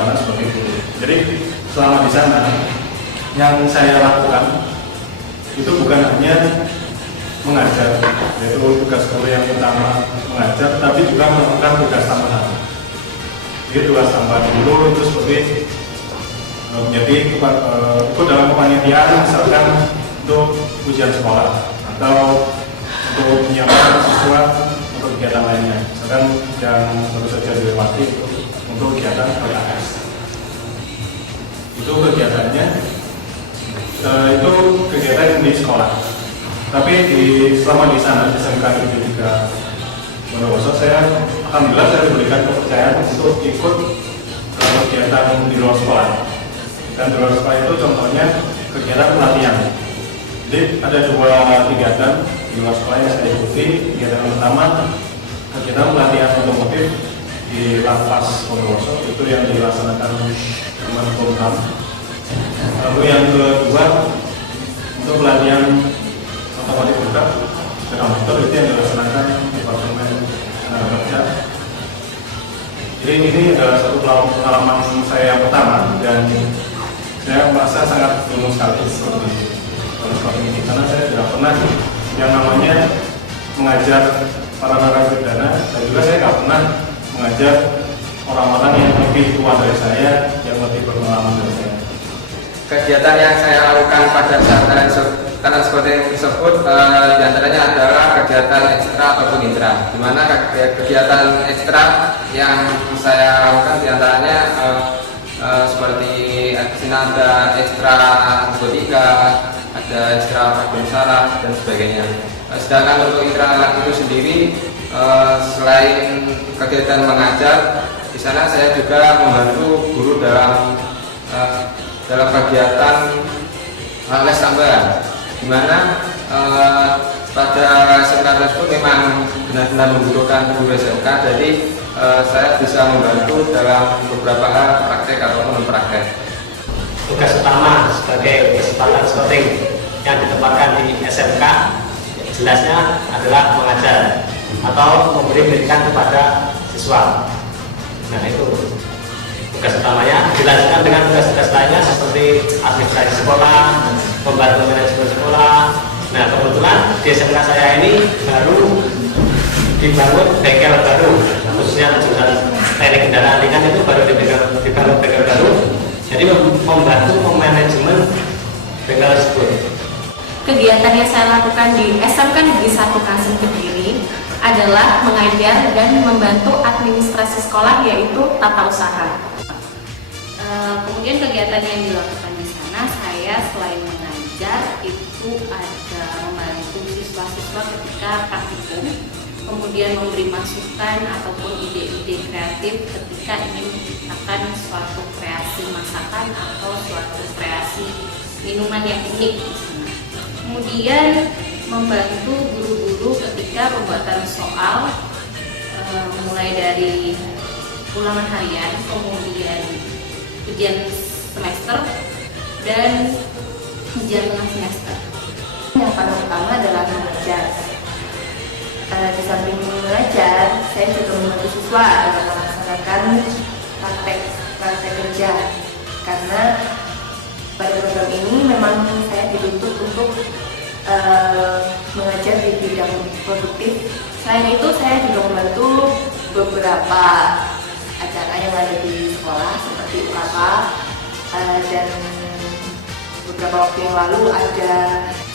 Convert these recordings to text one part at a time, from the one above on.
mana sebagai guru. Jadi selama di sana yang saya lakukan itu bukan hanya mengajar, yaitu tugas guru yang utama mengajar, tapi juga melakukan tugas tambahan. Jadi tugas tambahan dulu itu seperti menjadi ikut dalam kepanitiaan, misalkan untuk ujian sekolah atau untuk menyiapkan siswa untuk kegiatan lainnya, misalkan yang baru saja dilewati untuk kegiatan PKS. Itu kegiatannya, itu kegiatan yang di sekolah. Tapi selama di sana di SMK Negeri 3 Bondowoso, alhamdulillah saya diberikan kepercayaan untuk ikut kegiatan di luar sekolah. Dan di luar sekolah itu contohnya kegiatan pelatihan. Jadi ada 2 kegiatan di luar sekolah yang saya ikuti. Kegiatan yang pertama kegiatan pelatihan otomotif di Lapas Bondowoso, itu yang dilaksanakan Kemenkumham. Lalu yang kedua untuk pelatihan otomotif buka sepeda motor, itu yang dilaksanakan Departemen Tenaga Kerja. Jadi ini adalah satu pengalaman saya yang pertama dan saya merasa sangat beruntung sekali seperti ini, karena saya tidak pernah yang namanya mengajar para narapidana, dan juga saya tidak pernah mengajar orang-orang yang lebih tua dari saya, yang lebih berpengalaman dari saya. Kegiatan yang saya lakukan pada saat karena seperti yang disebut diantaranya adalah kegiatan ekstra ataupun intra, di mana kegiatan ekstra yang saya lakukan diantaranya seperti ada ekstra robotika, ada ekstra praktek saraf dan sebagainya. Sedangkan untuk intra itu sendiri, selain kegiatan mengajar, di sana saya juga membantu guru dalam kegiatan les tambahan, di mana pada seminar tersebut memang benar-benar membutuhkan guru SMK, jadi saya bisa membantu dalam beberapa hal praktek ataupun non-praktek. Tugas utama sebagai kesempatan scouting yang ditempatkan di SMK jelasnya adalah mengajar atau memberi pendidikan kepada siswa. Nah, itu tugas utamanya. Dilanjutkan dengan tugas-tugas lainnya seperti administrasi sekolah, membantu manajemen sekolah. Nah, kebetulan di SMK saya ini baru dibangun bengkel baru, khususnya jurusan teknik kendaraan ringan itu baru dibangun bengkel baru. Jadi membantu manajemen bengkel tersebut. Kegiatan yang saya lakukan di SMK Negeri 1 Kasem Kediri adalah mengajar dan membantu administrasi sekolah, yaitu tata usaha. Kemudian kegiatan yang dilakukan di sana, saya selain mengajar itu ada membantu siswa-siswa ketika praktikum, kemudian memberi masukan ataupun ide-ide kreatif ketika ingin menciptakan suatu kreasi masakan atau suatu kreasi minuman yang unik di sana. Kemudian membantu guru-guru ketika pembuatan soal, mulai dari ulangan harian, kemudian ujian semester dan ujian tengah semester. Yang paling utama adalah mengajar. Di samping mengajar, saya juga membantu siswa dalam melaksanakan praktek kerja, karena pada program ini memang saya dituntut untuk mengajar di bidang produktif. Selain itu, saya juga membantu beberapa acara yang ada di sekolah seperti UKK, dan beberapa waktu yang lalu ada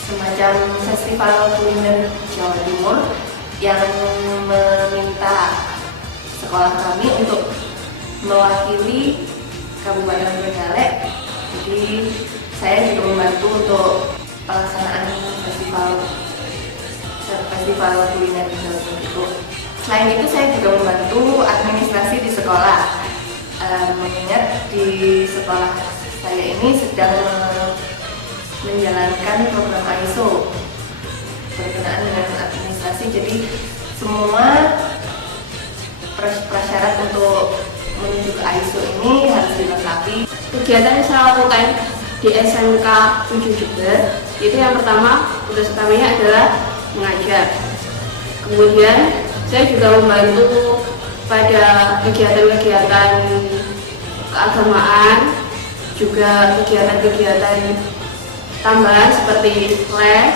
semacam festival kuliner Jawa Timur yang meminta sekolah kami untuk mewakili Kabupaten Trenggalek. Jadi saya juga membantu untuk pelaksanaan festival kuliner di Jawa Timur itu. Selain itu, saya juga membantu administrasi di sekolah, mengingat di sekolah saya ini sedang menjalankan program ISO berkenaan dengan administrasi. Jadi semua prasyarat untuk menuju ke ISO ini harus dilengkapi. Kegiatan yang saya lakukan di SMK 7 Jember itu yang pertama, tugas utamanya adalah mengajar. Kemudian saya juga membantu pada kegiatan-kegiatan keagamaan, juga kegiatan-kegiatan tambahan seperti les,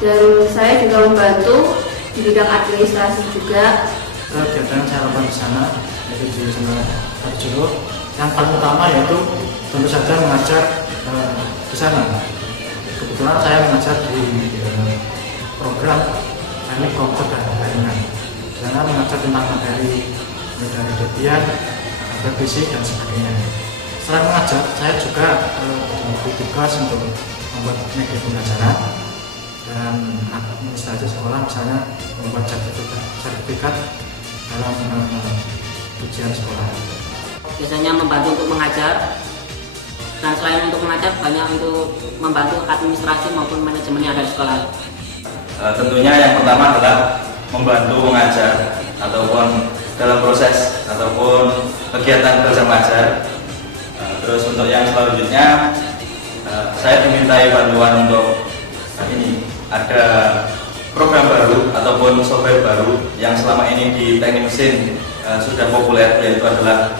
dan saya juga membantu di bidang administrasi juga. Kegiatan yang saya lakukan di sana yaitu di SMA Arjuna, yang paling utama yaitu tentu saja mengajar di sana. Kebetulan saya mengajar di program teknik komputer dan jaringan. Di sana mengajar tentang materi dari Debian, fisik dan sebagainya. Selain mengajar, saya juga diberi tugas untuk membuat media pembelajaran dan administrasi sekolah, misalnya membuat sertifikat dalam ujian sekolah. Biasanya membantu untuk mengajar, dan selain untuk mengajar banyak untuk membantu administrasi maupun manajemen yang ada di sekolah. Tentunya yang pertama adalah membantu mengajar ataupun dalam proses ataupun kegiatan belajar mengajar. Terus untuk yang selanjutnya saya dimintai bantuan untuk ini ada program baru ataupun software baru yang selama ini di teknik mesin sudah populer, yaitu adalah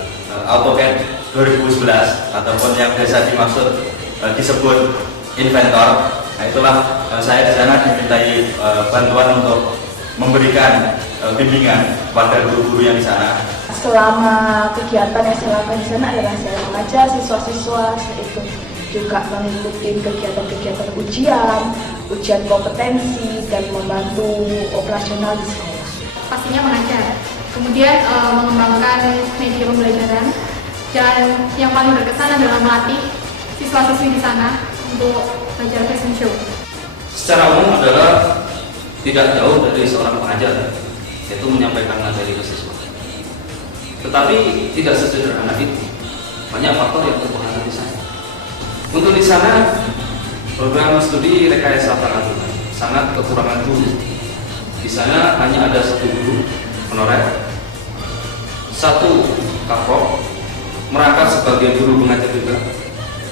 AutoCAD 2011 ataupun yang biasa disebut Inventor. Nah, itulah saya di sana dimintai bantuan untuk memberikan bimbingan kepada guru-guru yang di sana. Selama kegiatan yang saya lakukan di sana adalah saya mengajar siswa-siswa, itu juga mengikuti kegiatan-kegiatan ujian kompetensi, dan membantu operasional di sekolah. Pastinya mengajar, kemudian mengembangkan media pembelajaran, dan yang paling berkesan adalah melatih siswa-siswi di sana untuk belajar fashion show. Secara umum adalah tidak jauh dari seorang pengajar, yaitu menyampaikan materi ke siswa. Tetapi tidak sesederhana itu, banyak faktor yang terpengaruh di sana. Untuk di sana, program studi rekayasa perangkat lunak sangat kekurangan guru. Di sana hanya ada satu guru honorer, satu kaprok merangkap sebagai guru pengajar juga,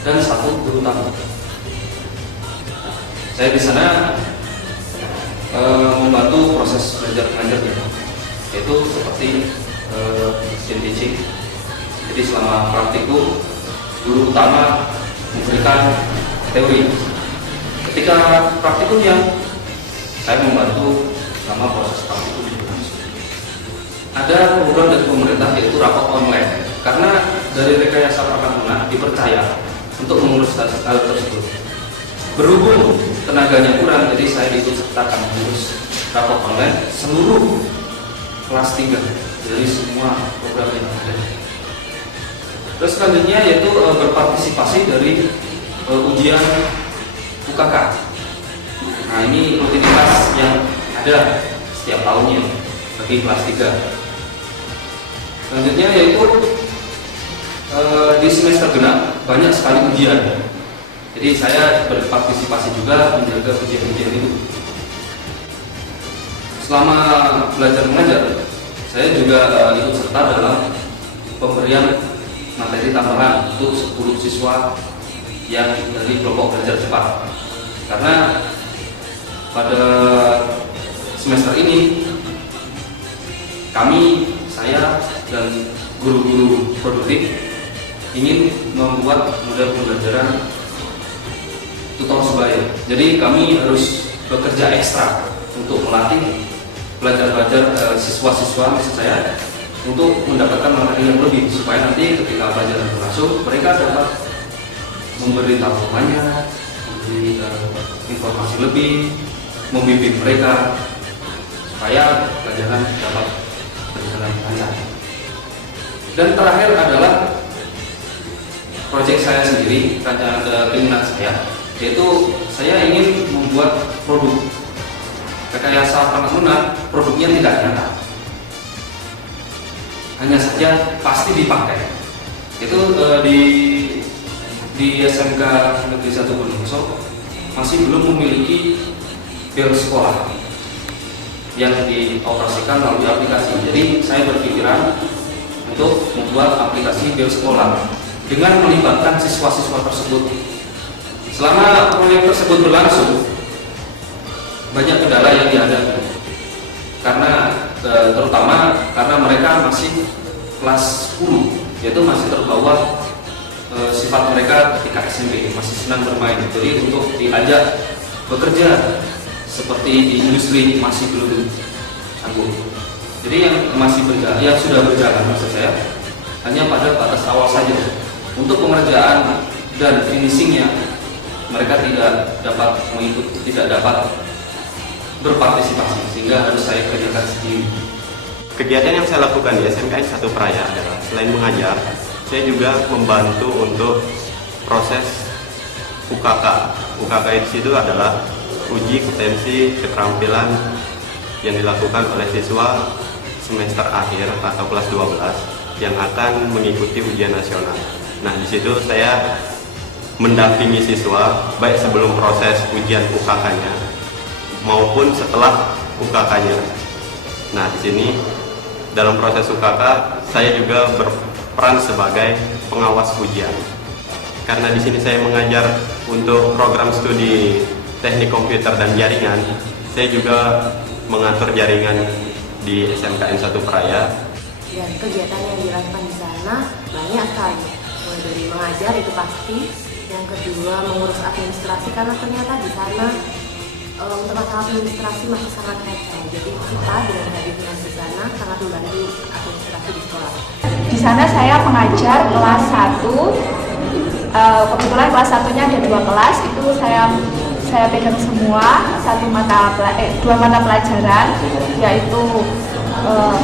dan satu guru tamu. Saya di sana membantu proses belajar mengajar, yaitu seperti teaching. Jadi selama praktikum, guru utama memberikan teori. Ketika praktikumnya, saya membantu selama proses praktikum berlangsung. Ada program dari pemerintah yaitu rapat online, karena dari rekayasa perangkat lunak dipercaya untuk mengurus hal tersebut. Berhubung tenaganya kurang, jadi saya ikut sertakan mengurus rapat online seluruh kelas 3 dari semua program yang ada. Terus selanjutnya yaitu berpartisipasi dari ujian UKK. Nah, ini rutinitas yang ada setiap tahunnya bagi kelas 3. Selanjutnya yaitu di semester genap banyak sekali ujian. Jadi saya berpartisipasi juga menjaga ujian-ujian itu. Selama belajar mengajar, saya juga ikut serta dalam pemberian materi tambahan untuk 10 siswa yang dari kelompok belajar cepat. Karena pada semester ini saya dan guru-guru produktif ingin membuat model pembelajaran tutor sebaya. Jadi kami harus bekerja ekstra untuk melatih pelajar-pelajar siswa-siswa maksud saya untuk mendapatkan materi yang lebih, supaya nanti ketika pelajaran berlangsung mereka dapat memberitahu banyak, memberi informasi lebih, membimbing mereka supaya pelajaran dapat berjalan lancar. Dan terakhir adalah proyek saya sendiri, keinginan saya, yaitu saya ingin membuat produk rekayasa perangkat lunak. Produknya tidak nyata, hanya saja pasti dipakai. Itu di SMK Negeri 1 Bondowoso masih belum memiliki bel sekolah yang dioperasikan melalui aplikasi. Jadi saya berpikiran untuk membuat aplikasi bel sekolah dengan melibatkan siswa-siswa tersebut. Selama proyek tersebut berlangsung, banyak kendala yang dihadapi, karena terutama karena mereka masih kelas 10 yaitu masih terbawa sifat mereka ketika SMP, masih senang bermain. Jadi untuk diajak bekerja seperti di industri masih belum sanggup. Jadi yang masih berjalan, yang sudah berjalan maksud saya, hanya pada batas awal saja. Untuk pengerjaan dan finishingnya mereka tidak dapat mengikuti, tidak dapat berpartisipasi, sehingga harus saya kerjakan sendiri. Kegiatan yang saya lakukan di SMK 1 Praia adalah selain mengajar, saya juga membantu untuk proses UKK. UKK di situ adalah uji kompetensi keterampilan yang dilakukan oleh siswa semester akhir atau kelas 12 yang akan mengikuti ujian nasional. Nah, di situ saya mendampingi siswa baik sebelum proses ujian UKK-nya maupun setelah UKK-nya. Nah, di sini dalam proses UKK saya juga berperan sebagai pengawas ujian. Karena di sini saya mengajar untuk program studi teknik komputer dan jaringan, saya juga mengatur jaringan di SMKN 1 Praia. Dan kegiatan yang dilakukan di sana banyak sekali. Mulai dari mengajar itu pasti, yang kedua mengurus administrasi karena ternyata di sana untuk masalah administrasi masih sangat kacau. Jadi kita dengan hadirnya di sana sangat membantu administrasi di sekolah. Di sana saya mengajar kelas 1. Kebetulan kelas 1-nya ada 2 kelas, itu saya pegang semua dua mata pelajaran, yaitu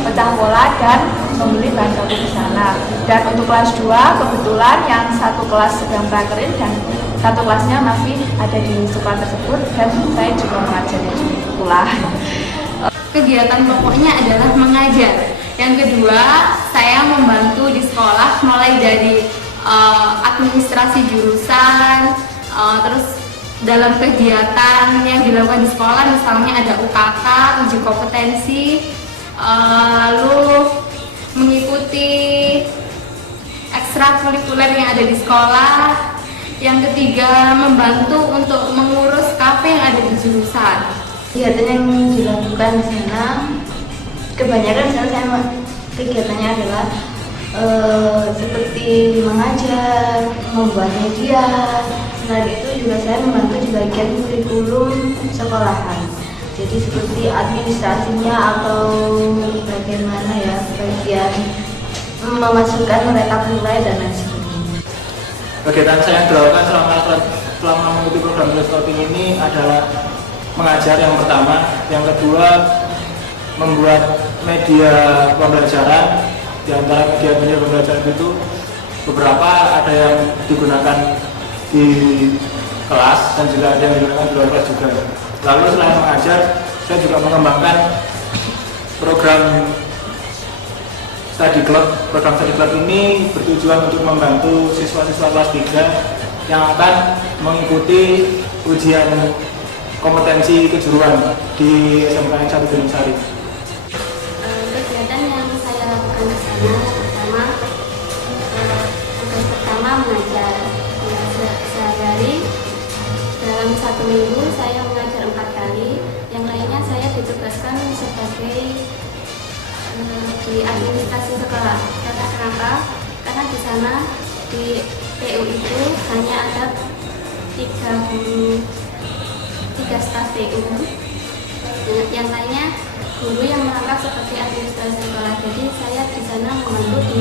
pecah bola dan membeli bahan baku di sana. Dan untuk kelas 2 kebetulan yang satu kelas sedang prakerin dan satu kelasnya masih ada di sekolah tersebut, dan saya juga mengajarnya pula. Kegiatan pokoknya adalah mengajar. Yang kedua, saya membantu di sekolah mulai dari administrasi jurusan, terus dalam kegiatan yang dilakukan di sekolah misalnya ada UKK, uji kompetensi, lalu mengikuti ekstrakurikuler yang ada di sekolah. Yang ketiga, membantu untuk mengurus kafe yang ada di jurusan. Kegiatan yang dilakukan di sana kebanyakan saya kegiatannya adalah seperti mengajar, membuat media. Selain itu juga saya membantu di bagian kurikulum sekolahan. Jadi seperti administrasinya atau bagaimana ya, bagian memasukkan mereka nilai dan lain sebagainya. Kegiatan saya yang dilakukan selama mengikuti program Teleskoping ini adalah mengajar yang pertama, yang kedua membuat media pembelajaran. Di antara media pembelajaran itu beberapa ada yang digunakan di kelas dan juga ada yang digunakan di luar kelas juga. Lalu selain mengajar, saya juga mengembangkan program study club. Program study club ini bertujuan untuk membantu siswa-siswa kelas 3 yang akan mengikuti ujian kompetensi kejuruan di SMKN 1 Gunung Sari. Kegiatan yang saya lakukan di sana tugas pertama mengajar. Sehari-hari dalam 1 minggu saya mengajar 4 kali. Yang lainnya saya ditugaskan sebagai di administrasi sekolah. Kenapa? Karena di sana di PU itu hanya ada 3 staf PU. Yang lainnya guru yang merangkap seperti administrasi sekolah. Jadi saya di sana membantu di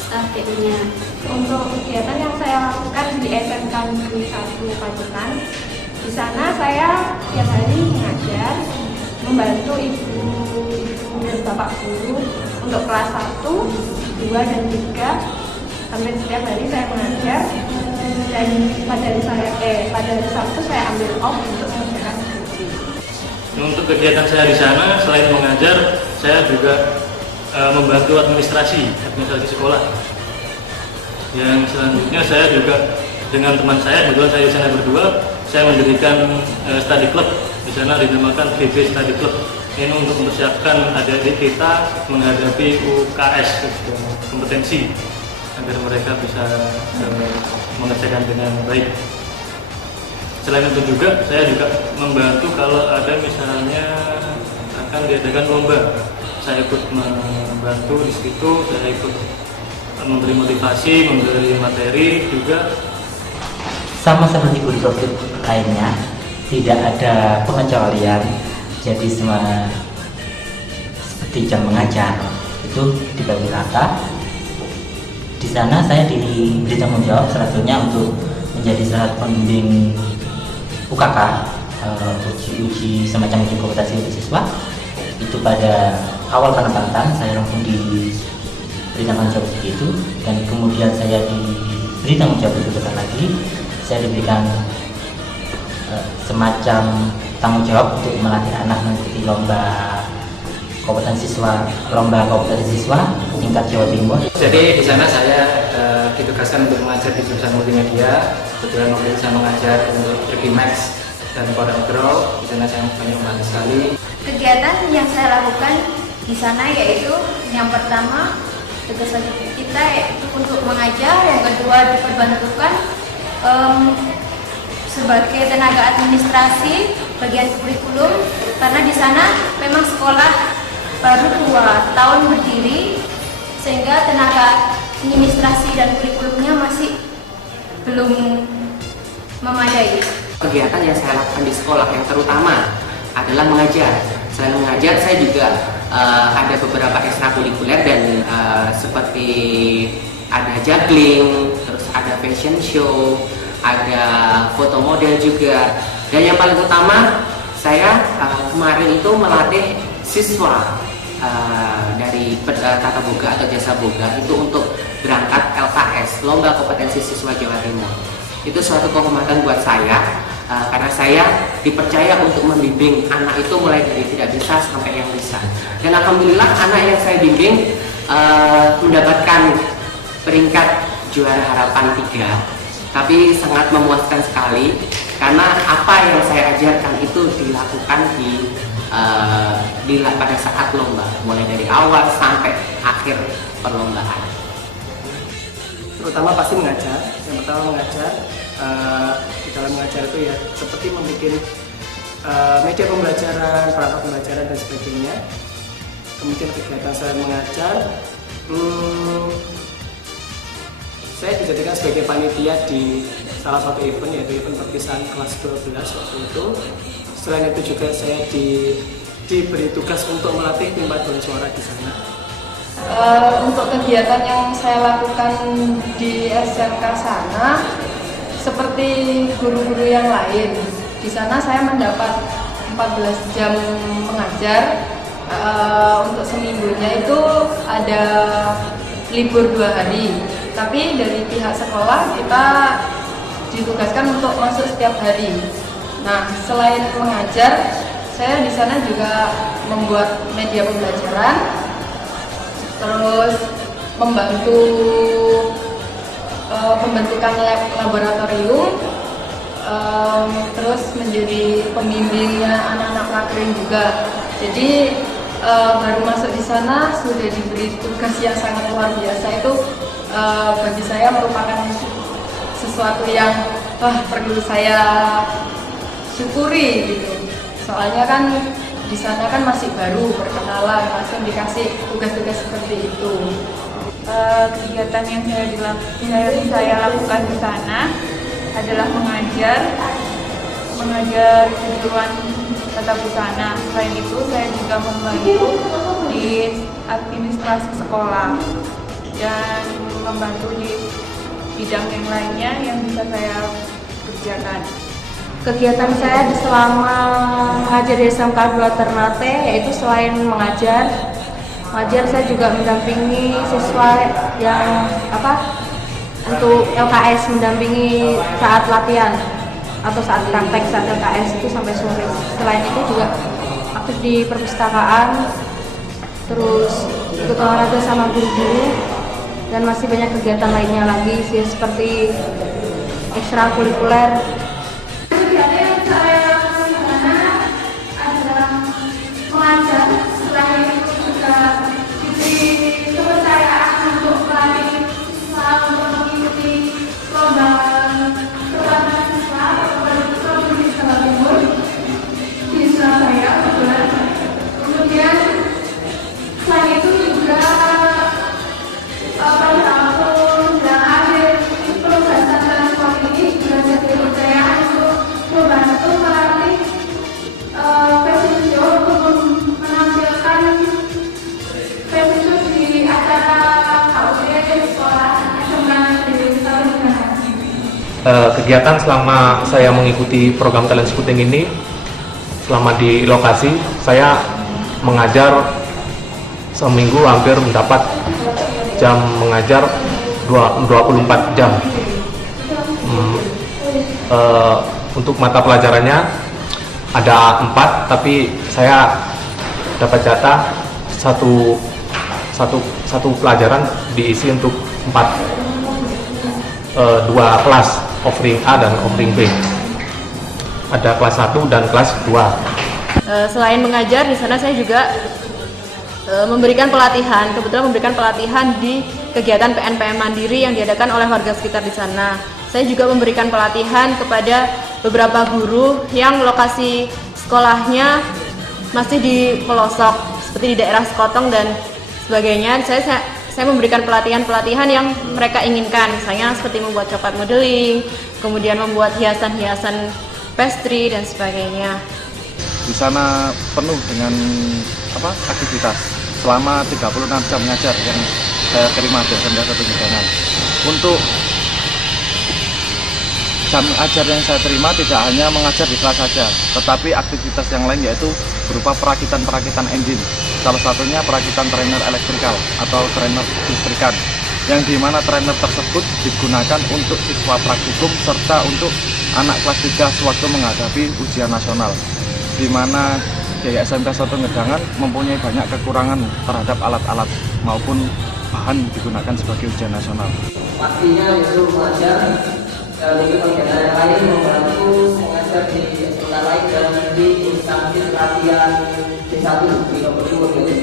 staf PU-nya. Untuk kegiatan yang saya lakukan di SMK Negeri 1 Pacitan, di sana saya tiap hari mengajar, membantu ibu dan bapak guru untuk kelas 1, 2, dan 3. Hampir setiap hari saya mengajar, dan pada hari Sabtu saya ambil off untuk mengerjakan skripsi. Untuk kegiatan saya di sana, selain mengajar, saya juga membantu administrasi sekolah. Yang selanjutnya saya juga dengan teman saya, kebetulan saya di sana berdua, saya mendirikan study club. Di sana dinamakan GB Study Club. Ini untuk mempersiapkan adik-adik kita menghadapi UKS, kompetensi, agar mereka bisa mengerjakan dengan baik. Selain itu juga, saya juga membantu kalau ada misalnya akan diadakan lomba. Saya ikut membantu di situ, saya ikut memberi motivasi, memberi materi juga. Sama seperti guru sosmed lainnya, tidak ada pengecualian. Jadi semua seperti jam mengajar itu dibagi rata. Di sana saya diberi tanggung jawab salah satunya untuk menjadi salah satu pembimbing UKK, uji semacam uji kompetensi untuk siswa. Itu pada awal penempatan saya langsung diberi tanggung jawab begitu, dan kemudian saya diberi tanggung jawab lebih besar lagi. Saya diberikan semacam tanggung jawab untuk melatih anak mengikuti lomba kompetensi siswa tingkat Jawa Timur. Jadi di sana saya ditugaskan untuk mengajar di jurusan multimedia. Kebetulan waktu itu saya mengajar untuk 3D Max dan CorelDRAW. Di sana saya banyak membantu sekali. Kegiatan yang saya lakukan di sana yaitu yang pertama tugas wajib kita yaitu untuk mengajar, yang kedua diperbantukan sebagai tenaga administrasi bagian kurikulum, karena di sana memang sekolah baru 2 tahun berdiri sehingga tenaga administrasi dan kurikulumnya masih belum memadai. Kegiatan yang saya lakukan di sekolah yang terutama adalah mengajar. Selain mengajar, saya juga ada beberapa ekstrakurikuler dan seperti ada juggling, terus ada fashion show, ada foto model juga. Dan yang paling utama, saya kemarin itu melatih siswa dari Tata Boga atau Jasa Boga itu untuk berangkat LKS, Lomba Kompetensi Siswa Jawa Timur. Itu suatu kehormatan buat saya, karena saya dipercaya untuk membimbing anak itu mulai dari tidak bisa sampai yang bisa. Dan alhamdulillah anak yang saya bimbing mendapatkan peringkat juara harapan 3, tapi sangat memuaskan sekali karena apa yang saya ajarkan itu dilakukan pada saat lomba, mulai dari awal sampai akhir perlombaan. Terutama pasti mengajar. Yang pertama mengajar, di dalam mengajar itu ya seperti membuat media pembelajaran, perangkat pembelajaran dan sebagainya. Kemudian kegiatan saya mengajar, saya dijadikan sebagai panitia di salah satu event, yaitu event perpisahan kelas 12 waktu itu. Selain itu juga saya diberi tugas untuk melatih tim paduan suara di sana. Untuk kegiatan yang saya lakukan di SMK sana, seperti guru-guru yang lain, di sana saya mendapat 14 jam mengajar. Untuk seminggunya itu ada libur 2 hari. Tapi dari pihak sekolah kita ditugaskan untuk masuk setiap hari. Nah, selain mengajar, saya di sana juga membuat media pembelajaran, terus membantu pembentukan laboratorium, terus menjadi pembimbingnya anak-anak prakrin juga. Jadi baru masuk di sana sudah diberi tugas yang sangat luar biasa. Itu bagi saya merupakan sesuatu yang perlu saya syukuri gitu. Soalnya kan di sana kan masih baru berkenalan, langsung dikasih tugas-tugas seperti itu. Kegiatan yang saya lakukan di sana adalah mengajar kejuruan tata busana. Selain itu saya juga membantu di administrasi sekolah dan membantu di bidang yang lainnya yang bisa saya kerjakan. Kegiatan saya selama mengajar di SMK 2 Ternate yaitu selain mengajar saya juga mendampingi siswa yang untuk LKS, mendampingi saat latihan atau saat praktek saat LKS itu sampai sore. Selain itu juga aktif di perpustakaan, terus ikut olahraga sama guru-guru, dan masih banyak kegiatan lainnya lagi sih seperti ekstrakurikuler. Kegiatan yang saya lakukan di sana adalah mengajar, selain itu juga diberi kepercayaan untuk melatih siswa untuk mengikuti lomba kelas siswa provinsi Jawa Timur di Surabaya kebetulan. Kemudian selain itu juga pada kegiatan selama saya mengikuti program talent scouting ini, selama di lokasi saya mengajar seminggu hampir mendapat jam mengajar 24 jam. Untuk mata pelajarannya ada 4, tapi saya dapat jatah satu pelajaran diisi untuk 2 kelas, offering A dan offering B. Ada kelas 1 dan kelas 2. Selain mengajar, di sana saya juga memberikan pelatihan. Kebetulan memberikan pelatihan di kegiatan PNPM Mandiri yang diadakan oleh warga sekitar di sana. Saya juga memberikan pelatihan kepada beberapa guru yang lokasi sekolahnya masih di pelosok, seperti di daerah Sekotong dan sebagainya. Saya memberikan pelatihan-pelatihan yang mereka inginkan, misalnya seperti membuat coklat modeling, kemudian membuat hiasan-hiasan pastry dan sebagainya. Di sana penuh dengan aktivitas selama 36 jam mengajar yang saya terima dari SMK 1 Medangan. Untuk jam ajar yang saya terima tidak hanya mengajar di kelas saja, tetapi aktivitas yang lain yaitu berupa perakitan engine. Salah satunya perakitan trainer elektrikal atau trainer listrikan, yang dimana trainer tersebut digunakan untuk siswa praktikum serta untuk anak kelas 3 sewaktu menghadapi ujian nasional, di mana di SMK 1 Medangan mempunyai banyak kekurangan terhadap alat-alat maupun bahan digunakan sebagai ujian nasional. Pastinya itu mengajar dan itu kegiatan yang lain membantu mengajar di SMK lain dan di instansi pelatihan D1 di Lombok di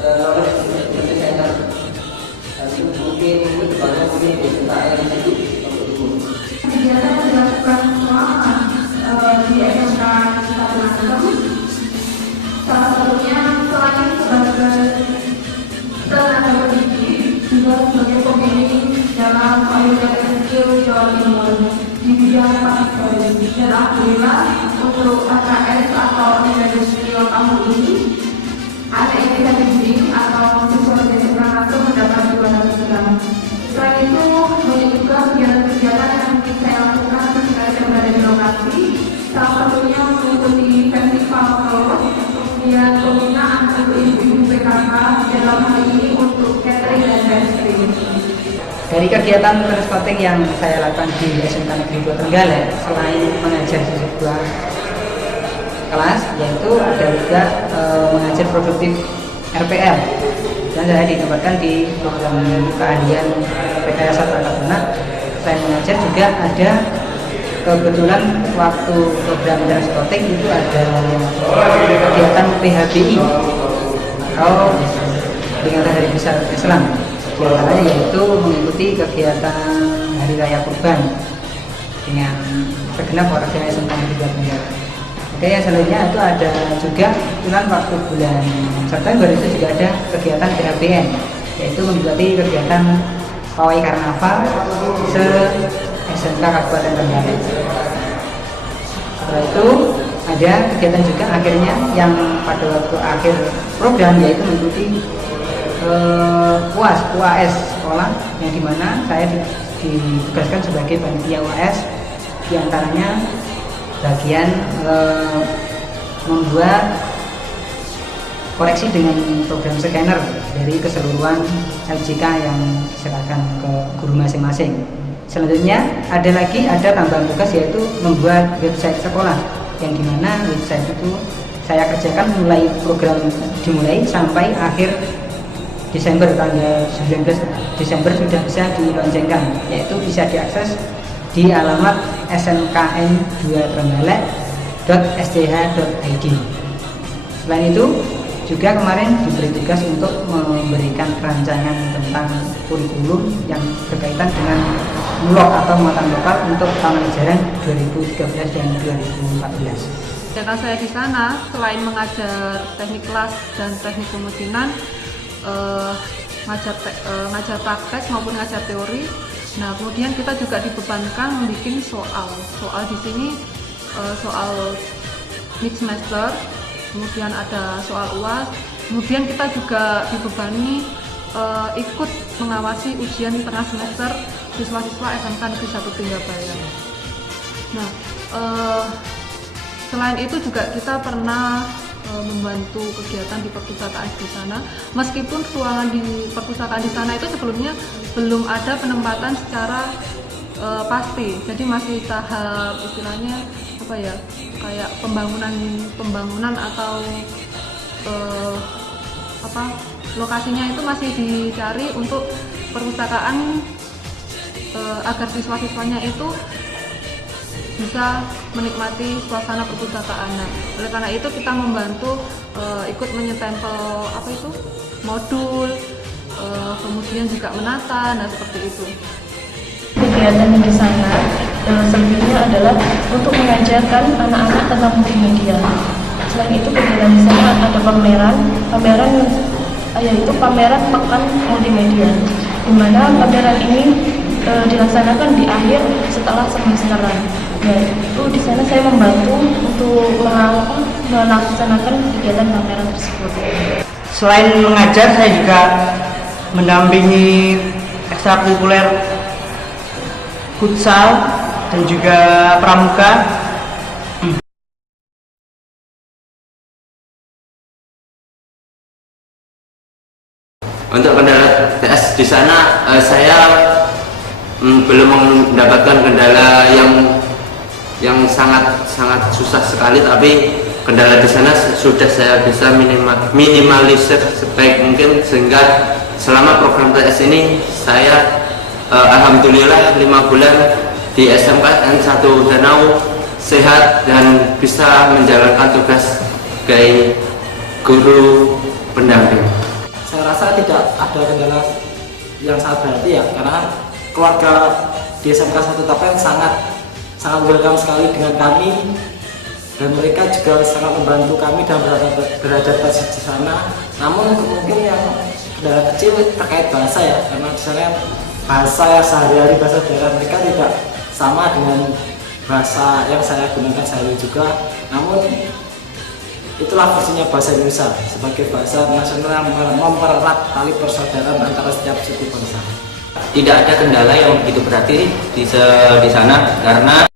Knowledge Development Center. Dan itu mungkin kedepannya mungkin di SMK di situ Lombok Timur. Kegiatan yang dilakukan selama di SMK 1 Medangan, salah satunya selain sebagai tenaga pendidik, juga sebagai pembimbing dalam Payudara Skill Jawa Timur di bidang psikologi. Dan alhamdulillah untuk AKS atau Payudara Skill tahun ini, anak yang kita bimbing atau siswa dari SMK mendapat 200 gram. Selain itu, banyak juga kegiatan-kegiatan yang mungkin saya lakukan ketika saya berada di lokasi. Salah satunya mengikuti festival Solo, kemudian pembinaan untuk ibu-ibu PKK dalam hal ini untuk catering dan pastry. Dari kegiatan talent scouting yang saya lakukan di SMK Negeri 2 Trenggalek, selain mengajar di sebuah kelas, yaitu ada juga mengajar produktif RPL, dan saya ditempatkan di program keahlian PKS Perkebunan. Selain mengajar juga ada kebetulan waktu program talent scouting itu ada kegiatan PHBI atau peringatan Hari Besar Islam. Di antaranya yaitu mengikuti kegiatan Hari Raya Kurban dengan segenap warga SMK Negeri 2 Trenggalek. Oke, yang selanjutnya itu ada juga kebetulan waktu bulan September itu juga ada kegiatan PHBN, yaitu mengikuti kegiatan pawai karnaval SMK Kabupaten Trenggalek. Setelah itu ada kegiatan juga akhirnya yang pada waktu akhir program yaitu mengikuti UAS sekolah, yang dimana saya ditugaskan sebagai panitia UAS, diantaranya bagian membuat koreksi dengan program scanner dari keseluruhan LJK yang diserahkan ke guru masing-masing. Selanjutnya ada tambahan tugas yaitu membuat website sekolah, yang dimana website itu saya kerjakan mulai program dimulai sampai akhir Desember, tanggal 19 Desember sudah bisa diloncengkan, yaitu bisa diakses di alamat smkn2trenggalek.sdh.id. Selain itu juga kemarin diberi tugas untuk memberikan rancangan tentang kurikulum yang berkaitan dengan MULOK atau muatan lokal untuk tahun ajaran 2013 dan 2014. Kegiatan saya di sana selain mengajar teknik kelas dan teknik kemungkinan, ngajar praktek maupun ngajar teori. Nah, kemudian kita juga dibebankan membuat soal di sini, soal mid semester, kemudian ada soal UAS, kemudian kita juga dibebani ikut mengawasi ujian tengah semester siswa-siswa SMK Negeri 1 Tinggabaya. Nah, selain itu juga kita pernah membantu kegiatan di perpustakaan di sana. Meskipun ruangan di perpustakaan di sana itu sebelumnya belum ada penempatan secara pasti, jadi masih tahap istilahnya apa ya, kayak pembangunan atau lokasinya itu masih dicari untuk perpustakaan agar siswa-siswanya itu bisa menikmati suasana perpustakaan. Nah, oleh karena itu kita membantu ikut menyetempel modul, kemudian juga menata, nah seperti itu. Kegiatan di sana selebihnya adalah untuk mengajarkan anak-anak tentang multimedia. Selain itu kegiatan di sana ada pameran yaitu pameran Pekan Multimedia, di mana pameran ini dilaksanakan di akhir setelah semesteran. Yaitu di sana saya membantu untuk melaksanakan kegiatan pameran tersebut. Selain mengajar, saya juga mendampingi ekstrakurikuler futsal dan juga pramuka. Untuk kendala TS di sana saya belum mendapatkan kendala yang sangat susah sekali, tapi kendala di sana sudah saya bisa minimalisir sebaik mungkin, sehingga selama program TS ini saya alhamdulillah 5 bulan di SMK N1 Danau sehat dan bisa menjalankan tugas sebagai guru pendamping. Saya rasa tidak ada kendala yang sangat berarti ya, karena keluarga di SMK 1 Tapen sangat welcome sekali dengan kami, dan mereka juga sangat membantu kami dalam beradaptasi di sana. Namun mungkin yang kendala kecil terkait bahasa ya, karena di sana bahasa yang sehari-hari, bahasa daerah mereka tidak sama dengan bahasa yang saya gunakan sehari juga. Namun itulah fungsinya bahasa Indonesia sebagai bahasa nasional yang mempererat tali persaudaraan antara setiap suku bangsa. Tidak ada kendala yang begitu berarti di sana, karena